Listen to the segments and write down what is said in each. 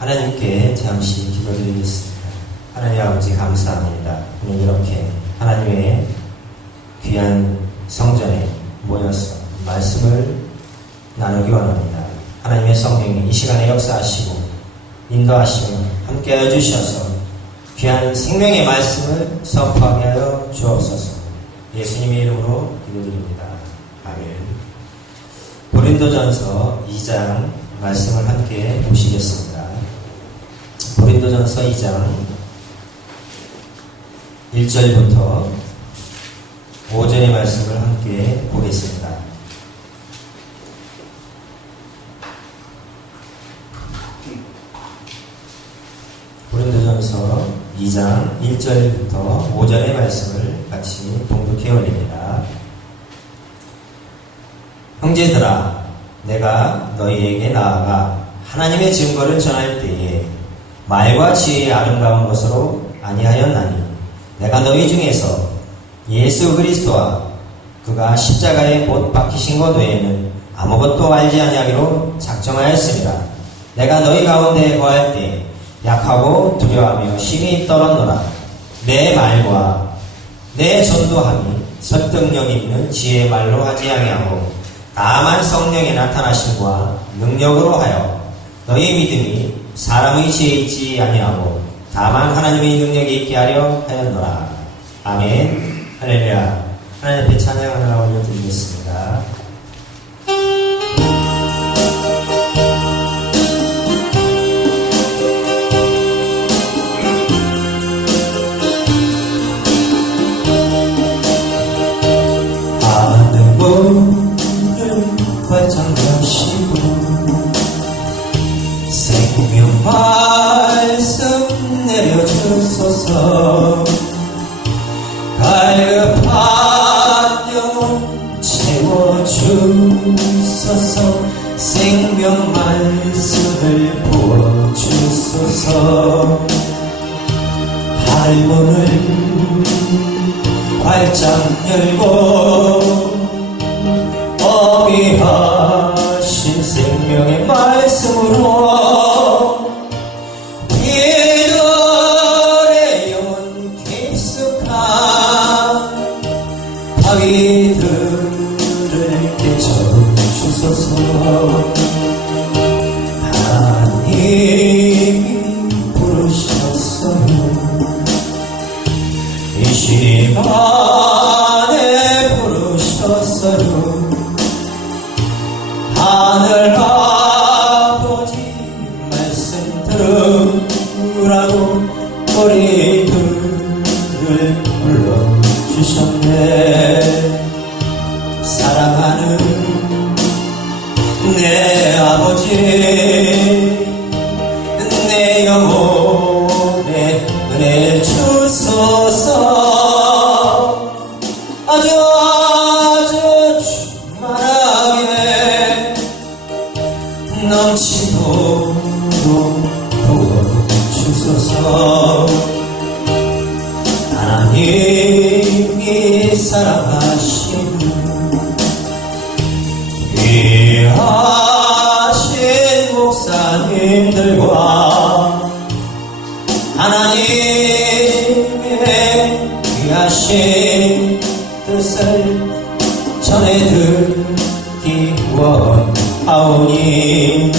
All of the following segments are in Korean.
하나님께 잠시 기도드리겠습니다. 하나님 아버지 감사합니다. 오늘 이렇게 하나님의 귀한 성전에 모여서 말씀을 나누기 원합니다. 하나님의 성령이 이 시간에 역사하시고 인도하시고 함께하여 주셔서 귀한 생명의 말씀을 선포하게 하여 주옵소서. 예수님의 이름으로 기도드립니다. 아멘. 고린도전서 2장 말씀을 함께 보시겠습니다. 고린도전서 2장 1절부터 5절의 말씀을 함께 보겠습니다. 고린도전서 2장 1절부터 5절의 말씀을 같이 봉독해 올립니다. 형제들아, 내가 너희에게 나아가 하나님의 증거를 전할 때에 말과 지혜의 아름다운 것으로 아니하였나니 내가 너희 중에서 예수 그리스도와 그가 십자가에 못 박히신 것 외에는 아무것도 알지 아니하기로 작정하였습니다. 내가 너희 가운데 거할 때 약하고 두려워하며 심히 떨었노라. 내 말과 내 전도함이 설득력 있는 지혜의 말로 하지 아니하고 다만 성령의 나타나심과 능력으로 하여 너희 믿음이 사람의 지혜에 있지 아니하고 다만 하나님의 능력이 있게 하려 하였노라. 아멘. 할렐루야. 하나님 앞에 찬양 하나 올려드리겠습니다. 활짝 여시고 생명 말씀 내려주소서. 갈급한 영혼 채워주소서. 생명 말씀을 부어주소서. 할문을 활짝 열고 어미하신 생명의 말씀으로 이들의 영혼 깊숙한 바위들을 깨쳐주소서. 하나님이 부르셨어요. 이 시간에 부르셨어요. 하늘 아버지 말씀 들으라고 우리들을 불러주셨네. 사랑하는 내 아버지, 내 영혼에 은혜 주소서. 아주 충만하게 넘치도록 부어주소서. 하나님이 사랑하시는 귀하신 목사님들과 하나님의 귀하신 뜻을 전해드리기 원하오니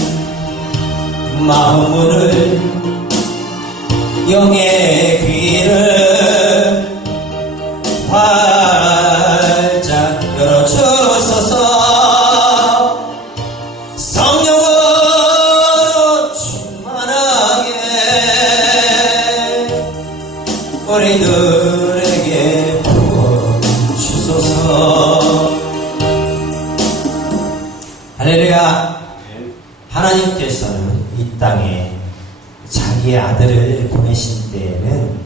마음문을 영의 귀를 활짝 열어주소서. 성령으로 충만하게 우리들에게 부어주소서. 할렐루야. 하나님께서는 이 땅에 자기의 아들을 보내신 때에는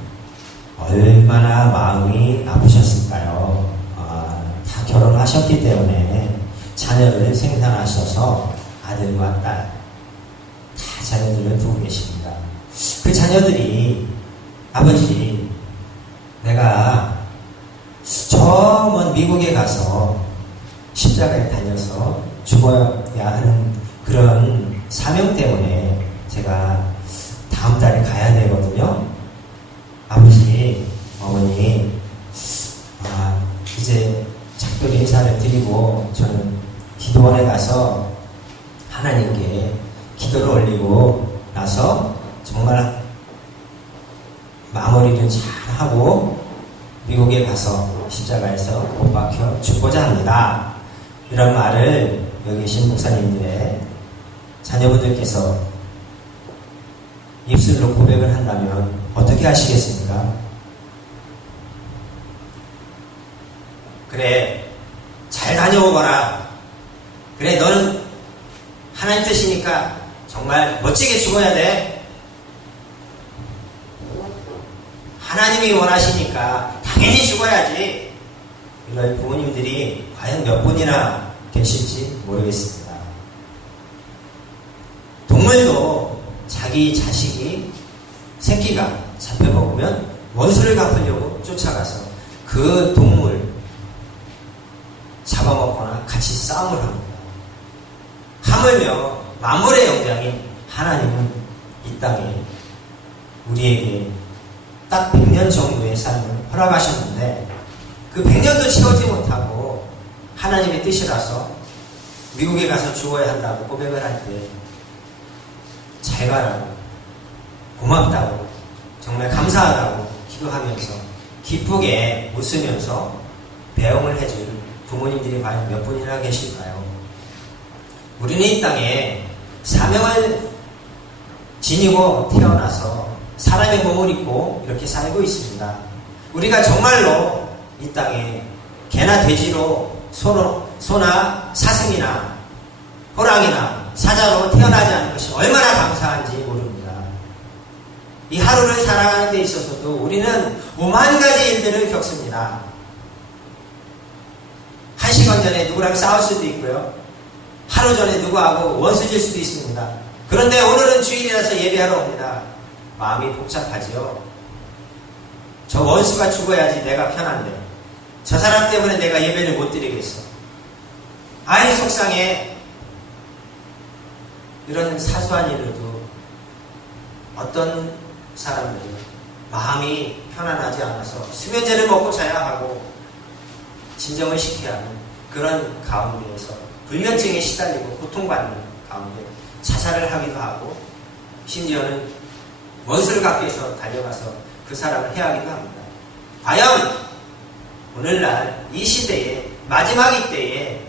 얼마나 마음이 아프셨을까요? 다 결혼하셨기 때문에 자녀를 생산하셔서 아들과 딸 다 자녀들을 두고 계십니다. 그 자녀들이 아버지, 내가 저 먼 미국에 가서 십자가에 달려서 죽어야 하는 그런 사명 때문에 제가 기도를 올리고 나서 정말 마무리를 잘 하고 미국에 가서 십자가에서 못 박혀 죽고자 합니다. 이런 말을 여기 계신 목사님들의 자녀분들께서 입술로 고백을 한다면 어떻게 하시겠습니까? 그래, 잘 다녀오거라. 그래, 너는 하나님 뜻이니까 정말 멋지게 죽어야 돼. 하나님이 원하시니까 당연히 죽어야지. 이런 부모님들이 과연 몇 분이나 계실지 모르겠습니다. 동물도 자기 자식이 새끼가 잡혀먹으면 원수를 갚으려고 쫓아가서 그 동물 잡아먹거나 같이 싸움을 합니다. 하물며 만물의 영장인 하나님은 이 땅에 우리에게 딱 100년 정도의 삶을 허락하셨는데 그 100년도 채우지 못하고 하나님의 뜻이라서 미국에 가서 죽어야 한다고 고백을 할 때 잘 가라고 고맙다고 정말 감사하다고 기도하면서 기쁘게 웃으면서 배웅을 해줄 부모님들이 과연 몇 분이나 계실까요? 우리는 이 땅에 사명을 지니고 태어나서 사람의 몸을 입고 이렇게 살고 있습니다. 우리가 정말로 이 땅에 개나 돼지로 소나 사슴이나 호랑이나 사자로 태어나지 않은 것이 얼마나 감사한지 모릅니다. 이 하루를 살아가는 데 있어서도 우리는 오만 가지 일들을 겪습니다. 1시간 전에 누구랑 싸울 수도 있고요. 하루 전에 누구하고 원수질 수도 있습니다. 그런데 오늘은 주일이라서 예배하러 옵니다. 마음이 복잡하지요. 저 원수가 죽어야지 내가 편한데 저 사람 때문에 내가 예배를 못 드리겠어. 아이 속상해. 이런 사소한 일로도 어떤 사람들은 마음이 편안하지 않아서 수면제를 먹고 자야 하고 진정을 시켜야 하는 그런 가운데에서 불면증에 시달리고 고통받는 가운데 자살을 하기도 하고 심지어는 원수를 갚기 위해서 달려가서 그 사람을 해하기도 합니다. 과연 오늘날 이 시대에 마지막 이때에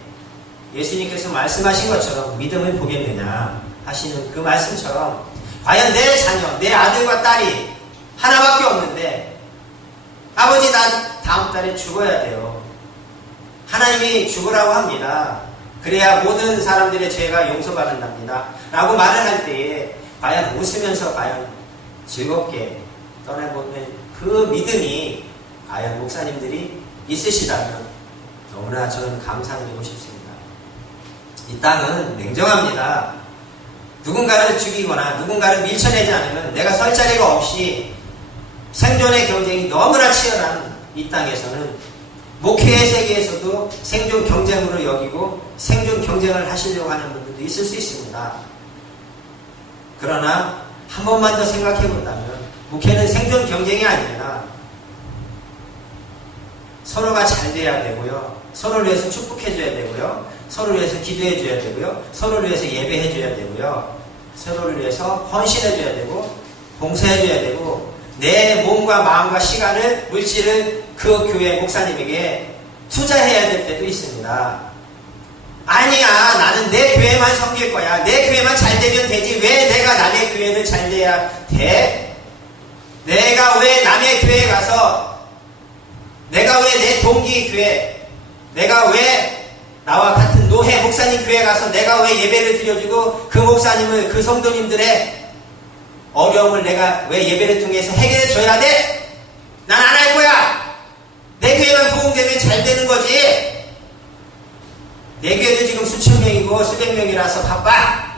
예수님께서 말씀하신 것처럼 믿음을 보겠느냐 하시는 그 말씀처럼 과연 내 자녀, 내 아들과 딸이 하나밖에 없는데 아버지 난 다음 달에 죽어야 돼요. 하나님이 죽으라고 합니다. 그래야 모든 사람들의 죄가 용서받는답니다. 라고 말을 할 때에 과연 웃으면서 과연 즐겁게 떠나보는 그 믿음이 과연 목사님들이 있으시다면 너무나 저는 감사드리고 싶습니다. 이 땅은 냉정합니다. 누군가를 죽이거나 누군가를 밀쳐내지 않으면 내가 설 자리가 없이 생존의 경쟁이 너무나 치열한 이 땅에서는 목회의 세계에서도 생존 경쟁으로 여기고 생존 경쟁을 하시려고 하는 분들도 있을 수 있습니다. 그러나 한 번만 더 생각해 본다면 목회는 생존 경쟁이 아닙니다. 서로가 잘 돼야 되고요. 서로를 위해서 축복해 줘야 되고요. 서로를 위해서 기도해 줘야 되고요. 서로를 위해서 예배해 줘야 되고요. 서로를 위해서 헌신해 줘야 되고 봉사해 줘야 되고 내 몸과 마음과 시간을 물질을 그 교회 목사님에게 투자해야 될 때도 있습니다. 아니야 나는 내 교회만 섬길 거야. 내 교회만 잘 되면 되지. 왜 내가 남의 교회를 잘 돼야 돼? 내가 왜 남의 교회에 가서 내가 왜 내 동기 교회 내가 왜 나와 같은 노회 목사님 교회에 가서 내가 왜 예배를 드려주고 그 목사님을 그 성도님들의 어려움을 내가 왜 예배를 통해서 해결해 줘야 돼? 난 안 할 거야. 내 교회만 부흥되면 잘 되는 거지. 내 교회도 지금 수천 명이고 수백 명이라서 바빠.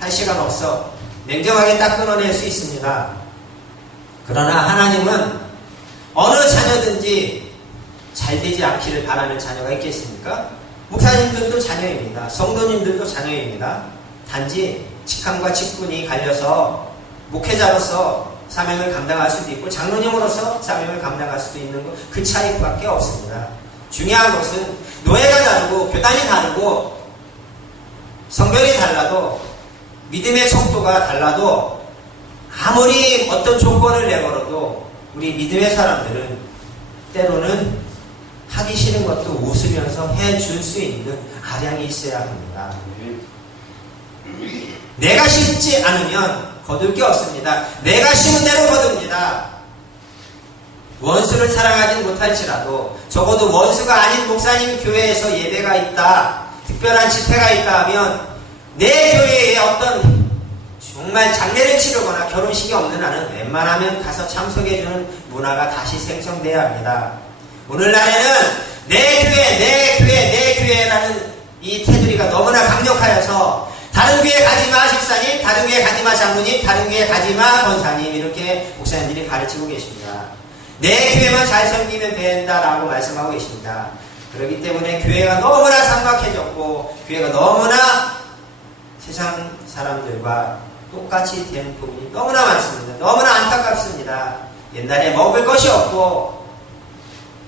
할 시간 없어. 냉정하게 딱 끊어낼 수 있습니다. 그러나 하나님은 어느 자녀든지 잘 되지 않기를 바라는 자녀가 있겠습니까? 목사님들도 자녀입니다. 성도님들도 자녀입니다. 단지 직함과 직분이 갈려서 목회자로서 사명을 감당할 수도 있고 장로님으로서 사명을 감당할 수도 있는 것, 그 차이밖에 없습니다. 중요한 것은 노예가 다르고 교단이 다르고 성별이 달라도 믿음의 척도가 달라도 아무리 어떤 조건을 내걸어도 우리 믿음의 사람들은 때로는 하기 싫은 것도 웃으면서 해줄 수 있는 아량이 있어야 합니다. 내가 심지 않으면 거둘 게 없습니다. 내가 심은 대로 거둡니다. 원수를 사랑하지 못할지라도 적어도 원수가 아닌 목사님 교회에서 예배가 있다, 특별한 집회가 있다 하면 내 교회에 어떤 정말 장례를 치르거나 결혼식이 없는 한은 웬만하면 가서 참석해주는 문화가 다시 생성돼야 합니다. 오늘날에는 내 교회라는 이 테두리가 너무나 강력하여서 다른 교회 가지마 집사님, 다른 교회 가지마 장로님, 다른 교회 가지마 권사님 이렇게 목사님들이 가르치고 계십니다. 내 교회만 잘 섬기면 된다라고 말씀하고 계십니다. 그렇기 때문에 교회가 너무나 삭막해졌고 교회가 너무나 세상 사람들과 똑같이 되는 부분이 너무나 많습니다. 너무나 안타깝습니다. 옛날에 먹을 것이 없고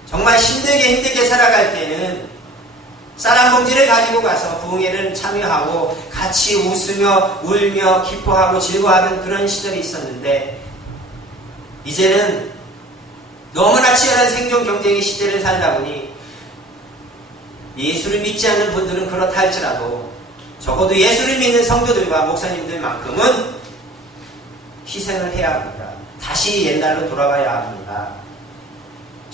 정말 힘들게 살아갈 때는 쌀 한 봉지를 가지고 가서 부흥회를 참여하고 같이 웃으며 울며 기뻐하고 즐거워하는 그런 시절이 있었는데 이제는 너무나 치열한 생존 경쟁의 시대를 살다 보니 예수를 믿지 않는 분들은 그렇다 할지라도 적어도 예수를 믿는 성도들과 목사님들만큼은 희생을 해야 합니다. 다시 옛날로 돌아가야 합니다.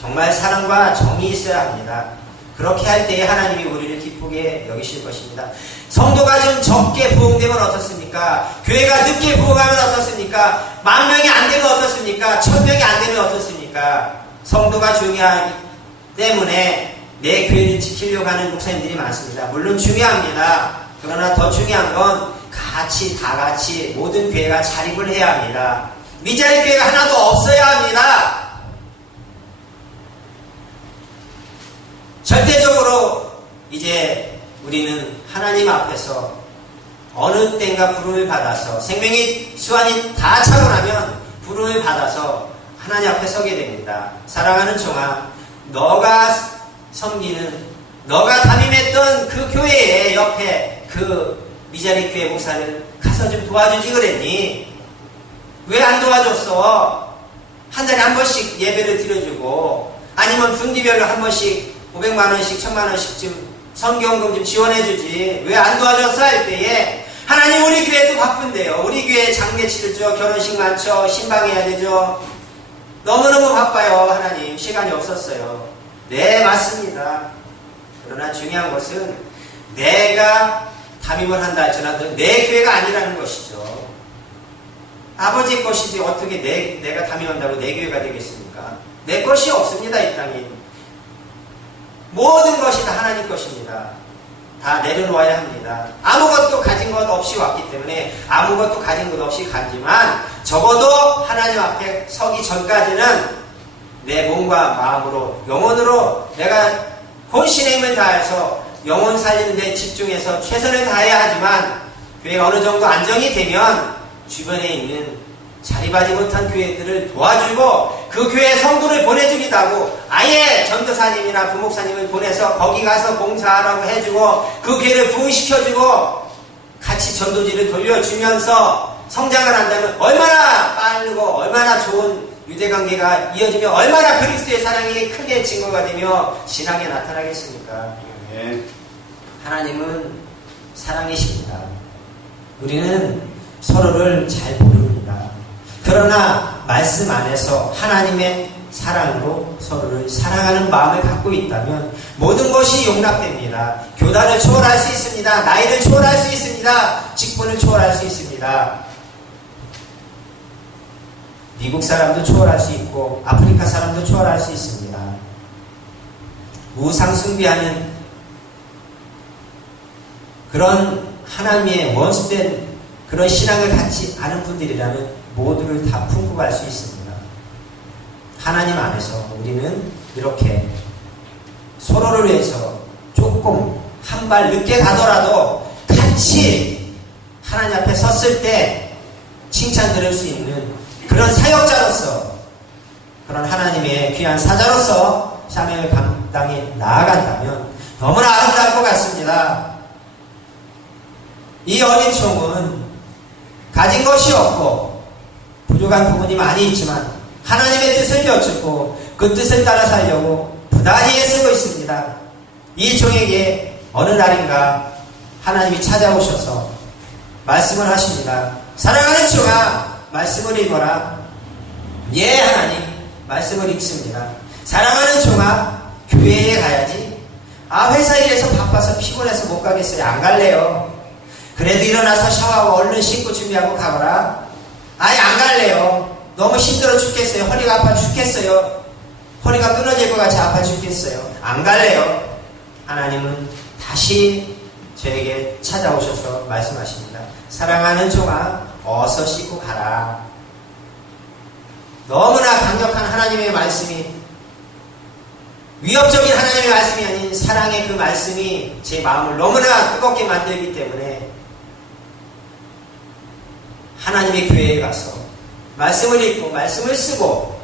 정말 사랑과 정이 있어야 합니다. 그렇게 할 때에 하나님이 우리를 기쁘게 여기실 것입니다. 성도가 좀 적게 부흥되면 어떻습니까? 교회가 늦게 부흥하면 어떻습니까? 10,000명이 안 되면 어떻습니까? 1,000명이 안 되면 어떻습니까? 성도가 중요하기 때문에 내 교회를 지키려고 하는 목사님들이 많습니다. 물론 중요합니다. 그러나 더 중요한 건 다 같이 모든 교회가 자립을 해야 합니다. 미자리 교회가 하나도 없어야 합니다. 절대적으로 이제 우리는 하나님 앞에서 어느 때인가 부름을 받아서 생명의 수완이 다 차고 나면 부름을 받아서 하나님 앞에 서게 됩니다. 사랑하는 종아, 너가 섬기는, 너가 담임했던 그 교회의 옆에 그 미자리 교회 목사를 가서 좀 도와주지 그랬니? 왜 안 도와줬어? 한 달에 한 번씩 예배를 드려주고 아니면 분기별로 한 번씩 500만 원씩 1000만 원씩쯤 성경금 좀 지원해주지 왜 안 도와줬어 할 때에 하나님 우리 교회도 바쁜데요. 우리 교회 장례 치르죠. 결혼식 많죠. 신방해야 되죠. 너무너무 바빠요. 하나님 시간이 없었어요. 네 맞습니다. 그러나 중요한 것은 내가 담임을 한다 할지라도 내 교회가 아니라는 것이죠. 아버지 것이지 어떻게 내가 담임한다고 내 교회가 되겠습니까? 내 것이 없습니다. 이 땅에 모든 것이 다 하나님 것입니다. 다 내려놓아야 합니다. 아무것도 가진 것 없이 왔기 때문에 아무것도 가진 것 없이 가지만 적어도 하나님 앞에 서기 전까지는 내 몸과 마음으로 영혼으로 내가 혼신의 힘을 다해서 영혼 살리는 데 집중해서 최선을 다해야 하지만 교회가 어느 정도 안정이 되면 주변에 있는 자립하지 못한 교회들을 도와주고 그 교회 성도를 보내주기도 하고 아예 전도사님이나 부목사님을 보내서 거기 가서 봉사하라고 해주고 그 교회를 부흥시켜주고 같이 전도지를 돌려주면서 성장을 한다면 얼마나 빠르고 얼마나 좋은 유대관계가 이어지며 얼마나 그리스도의 사랑이 크게 증거가 되며 신앙에 나타나겠습니까? 하나님은 사랑이십니다. 우리는 서로를 잘 모릅니다. 그러나 말씀 안에서 하나님의 사랑으로 서로를 사랑하는 마음을 갖고 있다면 모든 것이 용납됩니다. 교단을 초월할 수 있습니다. 나이를 초월할 수 있습니다. 직분을 초월할 수 있습니다. 미국 사람도 초월할 수 있고 아프리카 사람도 초월할 수 있습니다. 우상 숭배하는 그런 하나님의 원수된 그런 신앙을 갖지 않은 분들이라면 모두를 다 품고 갈 수 있습니다. 하나님 안에서 우리는 이렇게 서로를 위해서 조금 한 발 늦게 가더라도 같이 하나님 앞에 섰을 때 칭찬 들을 수 있는 그런 사역자로서 그런 하나님의 귀한 사자로서 사명을 감당해 나아간다면 너무나 아름다울 것 같습니다. 이 어린 총은 가진 것이 없고 부족한 부분이 많이 있지만 하나님의 뜻을 여쭙고 그 뜻을 따라 살려고 부단히 애쓰고 있습니다. 이 종에게 어느 날인가 하나님이 찾아오셔서 말씀을 하십니다. 사랑하는 종아, 말씀을 읽어라. 예, 하나님, 말씀을 읽습니다. 사랑하는 종아, 교회에 가야지. 회사 일에서 바빠서 피곤해서 못 가겠어요. 안 갈래요. 그래도 일어나서 샤워하고 얼른 씻고 준비하고 가거라. 안 갈래요. 너무 힘들어 죽겠어요. 허리가 아파 죽겠어요. 허리가 끊어질 것 같이 아파 죽겠어요. 안 갈래요. 하나님은 다시 저에게 찾아오셔서 말씀하십니다. 사랑하는 종아, 어서 씻고 가라. 너무나 강력한 하나님의 말씀이, 위협적인 하나님의 말씀이 아닌 사랑의 그 말씀이 제 마음을 너무나 뜨겁게 만들기 때문에 하나님의 교회에 가서 말씀을 읽고 말씀을 쓰고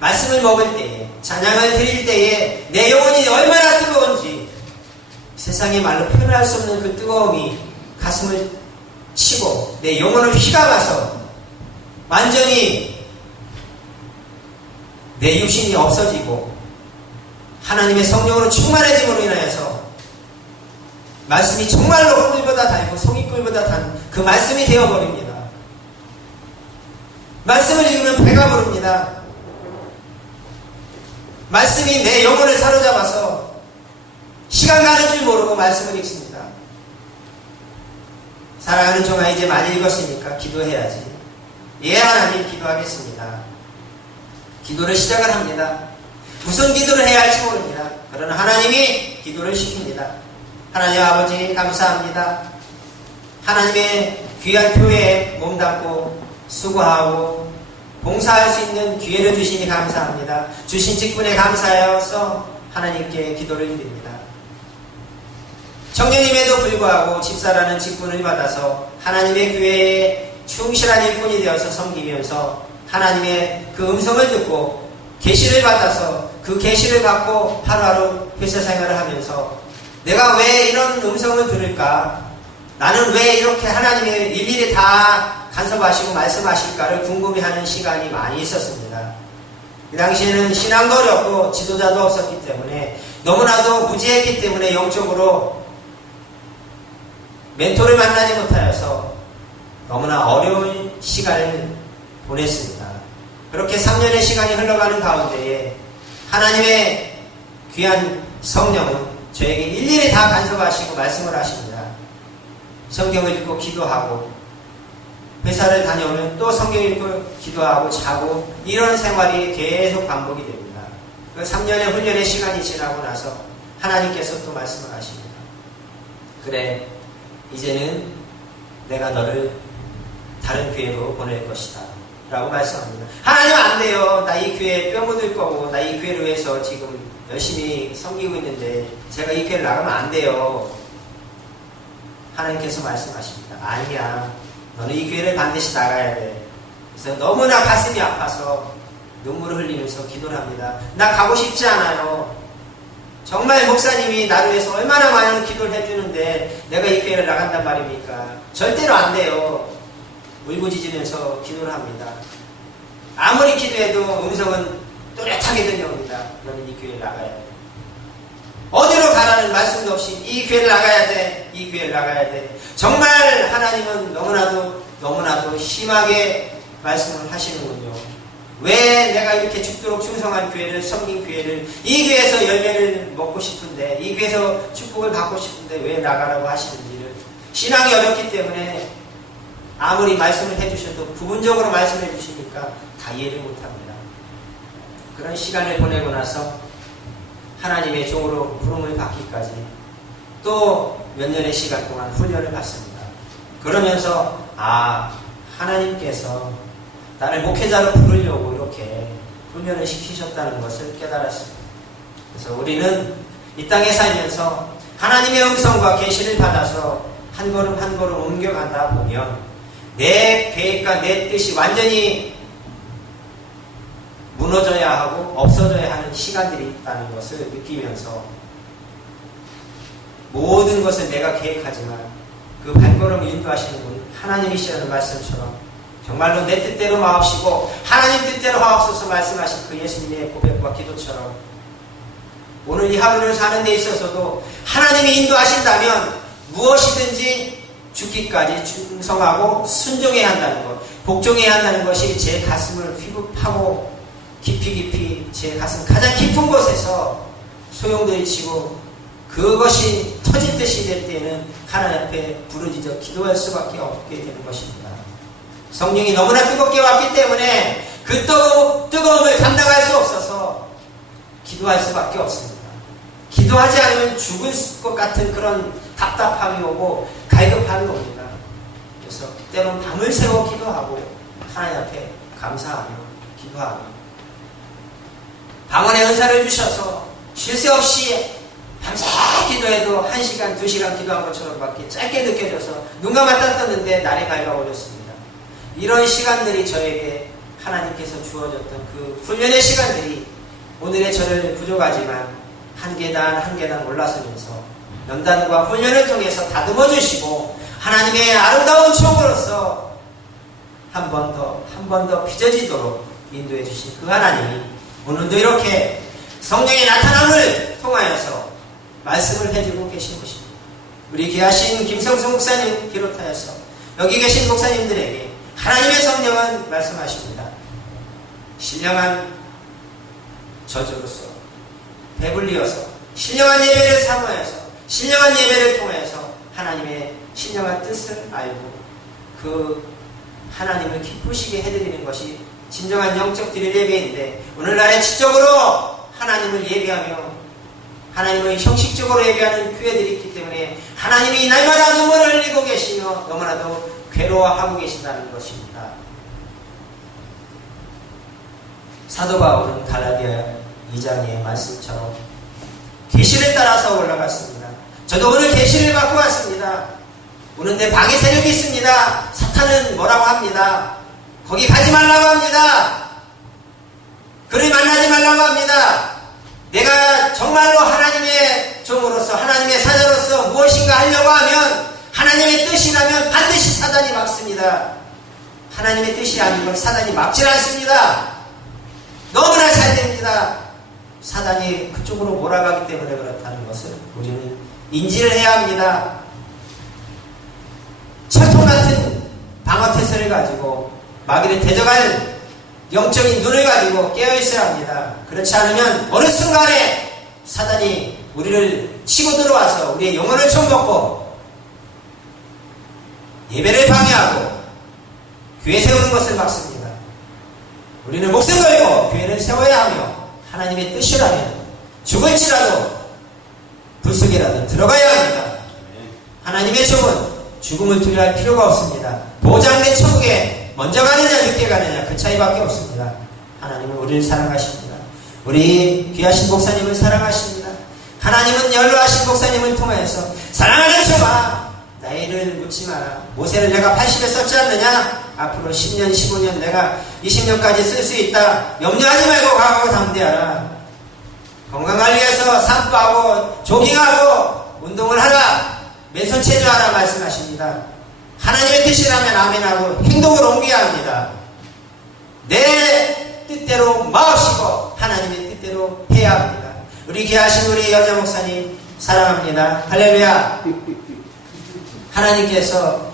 말씀을 먹을 때에, 찬양을 드릴 때에 내 영혼이 얼마나 뜨거운지 세상의 말로 표현할 수 없는 그 뜨거움이 가슴을 치고 내 영혼을 휘감아서 완전히 내 육신이 없어지고 하나님의 성령으로 충만해짐으로 인하여서 말씀이 정말로 꿀보다 달고 송이 꿀보다 단 그 말씀이 되어버립니다. 말씀을 읽으면 배가 부릅니다. 말씀이 내 영혼을 사로잡아서 시간 가는 줄 모르고 말씀을 읽습니다. 사랑하는 종아, 이제 많이 읽었으니까 기도해야지. 예, 하나님, 기도하겠습니다. 기도를 시작을 합니다. 무슨 기도를 해야 할지 모릅니다. 그러나 하나님이 기도를 시킵니다. 하나님 아버지, 감사합니다. 하나님의 귀한 교회에 몸담고 수고하고 봉사할 수 있는 기회를 주시니 감사합니다. 주신 직분에 감사하여서 하나님께 기도를 드립니다. 청년임에도 불구하고 집사라는 직분을 받아서 하나님의 교회에 충실한 일꾼이 되어서 섬기면서 하나님의 그 음성을 듣고 계시를 받아서 그 계시를 갖고 하루하루 회사 생활을 하면서 내가 왜 이런 음성을 들을까? 나는 왜 이렇게 하나님이 일일이 다 간섭하시고 말씀하실까를 궁금해하는 시간이 많이 있었습니다. 그 당시에는 신앙도 어렵고 지도자도 없었기 때문에 너무나도 무지했기 때문에 영적으로 멘토를 만나지 못하여서 너무나 어려운 시간을 보냈습니다. 그렇게 3년의 시간이 흘러가는 가운데에 하나님의 귀한 성령은 저에게 일일이 다 간섭하시고 말씀을 하십니다. 성경을 읽고 기도하고 회사를 다녀오면 또 성경 읽고 기도하고 자고 이런 생활이 계속 반복이 됩니다. 그 3년의 훈련의 시간이 지나고 나서 하나님께서 또 말씀을 하십니다. 그래, 이제는 내가 너를 다른 교회로 보낼 것이다 라고 말씀합니다. 하나님, 안 돼요. 나 이 교회에 뼈 묻을 거고 나 이 교회를 위해서 지금 열심히 섬기고 있는데 제가 이 교회를 나가면 안 돼요. 하나님께서 말씀하십니다. 아니야, 너는 이 교회를 반드시 나가야 돼. 그래서 너무나 가슴이 아파서 눈물을 흘리면서 기도를 합니다. 나 가고 싶지 않아요. 정말 목사님이 나를 위해서 얼마나 많은 기도를 해주는데 내가 이 교회를 나간단 말입니까? 절대로 안 돼요. 울부짖으면서 기도를 합니다. 아무리 기도해도 음성은 또렷하게 들려옵니다. 너는 이 교회를 나가야 돼. 어디로 가라는 말씀도 없이 이 교회를 나가야 돼. 이 교회를 나가야 돼. 정말 하나님은 너무나도 심하게 말씀을 하시는군요. 왜 내가 이렇게 죽도록 충성한 교회를, 섬긴 교회를, 이 교회에서 열매를 먹고 싶은데, 이 교회에서 축복을 받고 싶은데 왜 나가라고 하시는지를, 신앙이 어렵기 때문에 아무리 말씀을 해주셔도 부분적으로 말씀해 주시니까 다 이해를 못합니다. 그런 시간을 보내고 나서 하나님의 종으로 부름을 받기까지 또 몇 년의 시간 동안 훈련을 받습니다. 그러면서 하나님께서 나를 목회자로 부르려고 이렇게 훈련을 시키셨다는 것을 깨달았습니다. 그래서 우리는 이 땅에 살면서 하나님의 음성과 계시를 받아서 한 걸음 한 걸음 옮겨가다 보면 내 계획과 내 뜻이 완전히 무너져야 하고 없어져야 하는 시간들이 있다는 것을 느끼면서 모든 것을 내가 계획하지만 그 발걸음을 인도하시는 분은 하나님이시라는 말씀처럼 정말로 내 뜻대로 마옵시고 하나님 뜻대로 하옵소서 말씀하신 그 예수님의 고백과 기도처럼 오늘 이 하루를 사는 데 있어서도 하나님이 인도하신다면 무엇이든지 죽기까지 충성하고 순종해야 한다는 것, 복종해야 한다는 것이 제 가슴을 휘급하고 깊이 제 가슴 가장 깊은 곳에서 소용돌이치고 그것이 터질 듯이 될 때에는 하나님 앞에 부르짖어 기도할 수밖에 없게 되는 것입니다. 성령이 너무나 뜨겁게 왔기 때문에 그 뜨거움을 감당할 수 없어서 기도할 수밖에 없습니다. 기도하지 않으면 죽을 것 같은 그런 답답함이 오고 갈급함이 옵니다. 그래서 때론 밤을 새워 기도하고 하나님 앞에 감사하며 기도하며 방언의 은사를 주셔서 쉴 새 없이 밤새 기도해도 1시간, 2시간 기도한 것처럼 밖에 짧게 느껴져서 눈 감았다 떴는데 날이 밝아버렸습니다. 이런 시간들이 저에게 하나님께서 주어졌던 그 훈련의 시간들이 오늘의 저를 부족하지만 한 계단 올라서면서 연단과 훈련을 통해서 다듬어 주시고 하나님의 아름다운 총으로서 한 번 더 빚어지도록 인도해 주신 그 하나님이 오늘도 이렇게 성령의 나타남을 통하여서 말씀을 해주고 계신 것입니다. 우리 귀하신 김성수 목사님 비롯하여서 여기 계신 목사님들에게 하나님의 성령은 말씀하십니다. 신령한 저주로서 배불리어서 신령한 예배를 사모해서 신령한 예배를 통해서 하나님의 신령한 뜻을 알고 그 하나님을 기쁘시게 해드리는 것이 진정한 영적 드릴 예배인데 오늘날에 지적으로 하나님을 예배하며 하나님을 형식적으로 예배하는 교회들이 있기 때문에 하나님이 날마다 눈물을 흘리고 계시며 너무나도 괴로워하고 계신다는 것입니다. 사도 바울은 갈라디아 2장의 말씀처럼 계시를 따라서 올라갔습니다. 저도 오늘 계시를 받고 왔습니다. 오는데 방해 세력이 있습니다. 사탄은 뭐라고 합니다. 거기 가지 말라고 합니다. 그를 만나지 말라고 합니다. 내가 정말로 하나님의 종으로서 하나님의 사자로서 무엇인가 하려고 하면 하나님의 뜻이라면 반드시 사단이 막습니다. 하나님의 뜻이 아니면 사단이 막질 않습니다. 너무나 잘 됩니다. 사단이 그쪽으로 몰아가기 때문에 그렇다는 것을 우리는 인지를 해야 합니다. 철통 같은 방어태세를 가지고 마귀를 대적할 영적인 눈을 가지고 깨어있어야 합니다. 그렇지 않으면 어느 순간에 사단이 우리를 치고 들어와서 우리의 영혼을 쳐먹고 예배를 방해하고 교회 세우는 것을 막습니다. 우리는 목숨 걸고 교회를 세워야 하며 하나님의 뜻이라면 죽을지라도 불속이라도 들어가야 합니다. 하나님의 종은 죽음을 두려워할 필요가 없습니다. 보장된 천국에 먼저 가느냐 늦게 가느냐 그 차이밖에 없습니다. 하나님은 우리를 사랑하십니다. 우리 귀하신 목사님을 사랑하십니다. 하나님은 연로하신 목사님을 통하여서 사랑하는 종아 나이를 묻지 마라. 모세를 내가 80에 썼지 않느냐? 앞으로 10년 15년 내가 20년까지 쓸 수 있다. 염려하지 말고 과거하고 담대하라. 건강을 위해서 산보하고 조깅하고 운동을 하라. 맨손 체조하라 말씀하십니다. 하나님의 뜻이라면 아멘하고 행동을 옮겨야 합니다. 내 뜻대로 마옵시고 하나님의 뜻대로 해야 합니다. 우리 귀하신 우리 여자 목사님 사랑합니다. 할렐루야. 하나님께서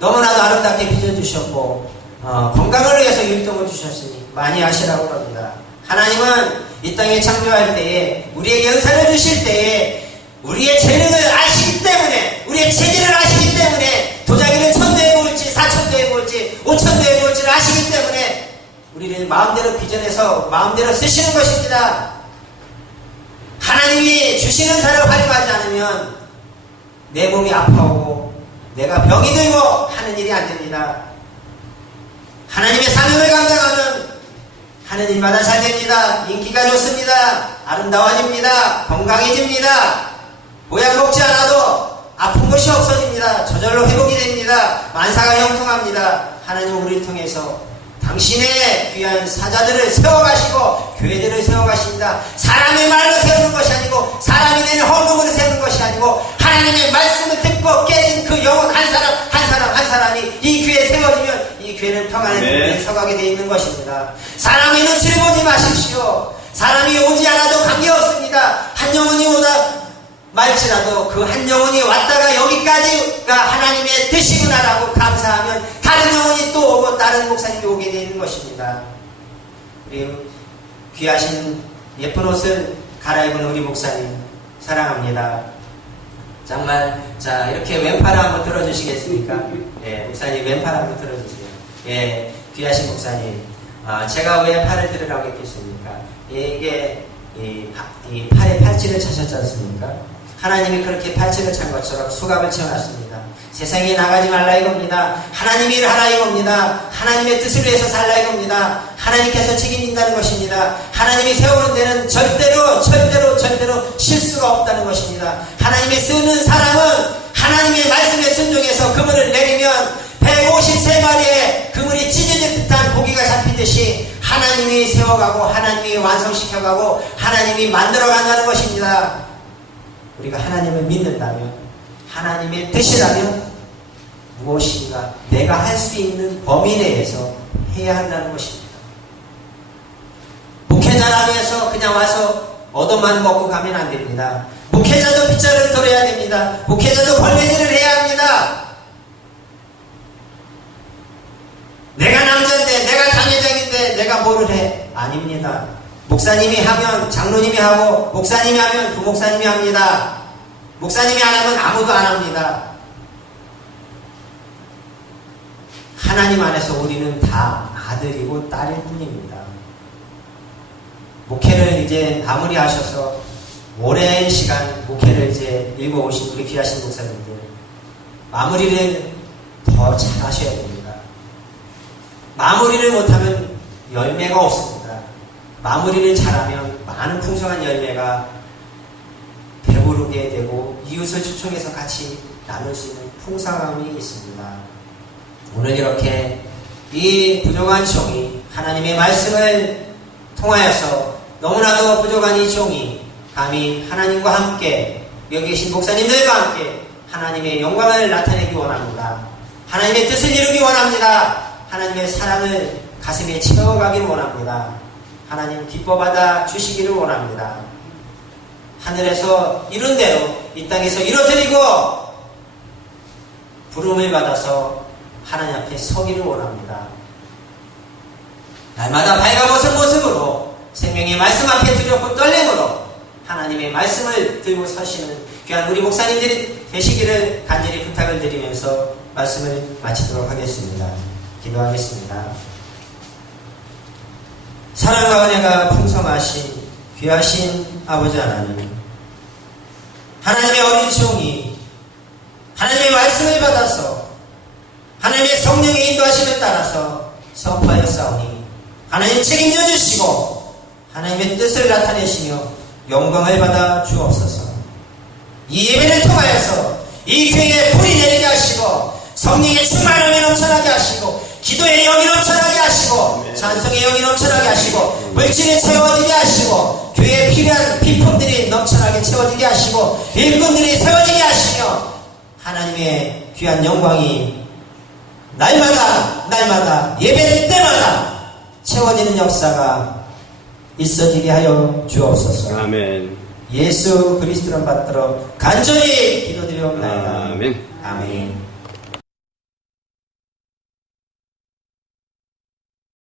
너무나도 아름답게 빚어주셨고 건강을 위해서 율동을 주셨으니 많이 하시라고 합니다. 하나님은 이 땅에 창조할 때에 우리에게 은사를 주실 때에 우리의 재능을 아시기 때문에 우리의 체질을 아시기 때문에 도자기를 1000대에 모을지 4000대에 모을지 5000대에 모을지를 아시기 때문에 우리를 마음대로 빚어내서 마음대로 쓰시는 것입니다. 하나님이 주시는 사를 활용하지 않으면 내 몸이 아파오고 내가 병이 들고 하는 일이 안 됩니다. 하나님의 사명을 감당하면 하는 일마다 잘 됩니다. 인기가 좋습니다. 아름다워집니다. 건강해집니다. 보약 먹지 않아도 아픈 것이 없어집니다. 저절로 회복이 됩니다. 만사가 형통합니다. 하나님은 우리를 통해서 당신의 귀한 사자들을 세워가시고 교회들을 세워가십니다. 사람의 말로 세우는 것이 아니고 사람이 내는 헌금으로 세우는 것이 아니고 하나님의 말씀을 듣고 깨진 그 영혼 한 사람이 이 교회에 세워지면 이 교회는 평안의 길에 서가게 되어 있는 것입니다. 사람의 눈치를 보지 마십시오. 사람이 오지 않아도 관계없습니다. 한 영혼이 오다 말지라도 그 한 영혼이 왔다가 여기까지가 하나님의 뜻이구나라고 감사하면 다른 영혼이 또 오고 다른 목사님이 오게 되어 있는 것입니다. 우리 귀하신 예쁜 옷을 갈아입은 우리 목사님 사랑합니다. 정말 자 이렇게 왼팔을 한번 들어주시겠습니까? 예, 목사님 왼팔 한번 들어주세요. 예, 귀하신 목사님. 제가 왜 팔을 들으라고 했겠습니까? 이게 이 팔에 팔찌를 차셨지 않습니까? 하나님이 그렇게 팔찌를 찬 것처럼 수갑을 채워놨습니다. 세상에 나가지 말라 이겁니다. 하나님의 일을 하라 이겁니다. 하나님의 뜻을 위해서 살라 이겁니다. 하나님께서 책임진다는 것입니다. 하나님이 세우는 데는 절대로 실수가 없다는 것입니다. 하나님이 쓰는 사람은 하나님의 말씀에 순종해서 그물을 내리면 153마리의 그물이 찢어질 듯한 고기가 잡히듯이 하나님이 세워가고 하나님이 완성시켜가고 하나님이 만들어간다는 것입니다. 우리가 하나님을 믿는다면 하나님의 뜻이라면 무엇인가 내가 할 수 있는 범위 내에서 해야 한다는 것입니다. 목회자라고 해서 그냥 와서 얻어만 먹고 가면 안 됩니다. 목회자도 빗자루를 돌려야 됩니다. 목회자도 벌레질을 해야 합니다. 내가 남자인데 내가 장회장인데 내가 뭐를 해? 아닙니다. 목사님이 하면 장로님이 하고 목사님이 하면 부목사님이 합니다. 목사님이 안 하면 아무도 안 합니다. 하나님 안에서 우리는 다 아들이고 딸일 뿐입니다. 목회를 이제 마무리하셔서 오랜 시간 목회를 이제 읽어오신 우리 귀하신 목사님들 마무리를 더 잘하셔야 됩니다. 마무리를 못하면 열매가 없습니다. 마무리를 잘하면 많은 풍성한 열매가 배부르게 되고 이웃을 초청해서 같이 나눌 수 있는 풍성함이 있습니다. 오늘 이렇게 이 부족한 종이 하나님의 말씀을 통하여서 너무나도 부족한 이 종이 감히 하나님과 함께 여기 계신 목사님들과 함께 하나님의 영광을 나타내기 원합니다. 하나님의 뜻을 이루기 원합니다. 하나님의 사랑을 가슴에 채워가기를 원합니다. 하나님 기뻐받아 주시기를 원합니다. 하늘에서 이룬 대로 이 땅에서 이루어드리고 부름을 받아서 하나님 앞에 서기를 원합니다. 날마다 밝아벗은 모습으로 생명의 말씀 앞에 두렵고 떨림으로 하나님의 말씀을 들고 서시는 귀한 우리 목사님들이 되시기를 간절히 부탁을 드리면서 말씀을 마치도록 하겠습니다. 기도하겠습니다. 사랑과 은혜가 풍성하신 귀하신 아버지 하나님, 하나님의 어린 종이 하나님의 말씀을 받아서 하나님의 성령의 인도하심을 따라서 선포하였사오니 하나님 책임져 주시고 하나님의 뜻을 나타내시며 영광을 받아 주옵소서. 이 예배를 통하여서 이 교회에 불이 내리게 하시고 성령의 충만함이 넘쳐나게 하시고 기도의 영이 넘쳐나게 하시고 찬송의 영이 넘쳐나게 하시고 물질이 채워지게 하시고 교회에 필요한 비품들이 넘쳐나게 채워지게 하시고 일꾼들이 세워지게 하시며 하나님의 귀한 영광이 날마다 예배될 때마다 채워지는 역사가 있어지게 하여 주옵소서. 아멘. 예수 그리스도를 받들어 간절히 기도드리옵나이다. 아멘. 아멘.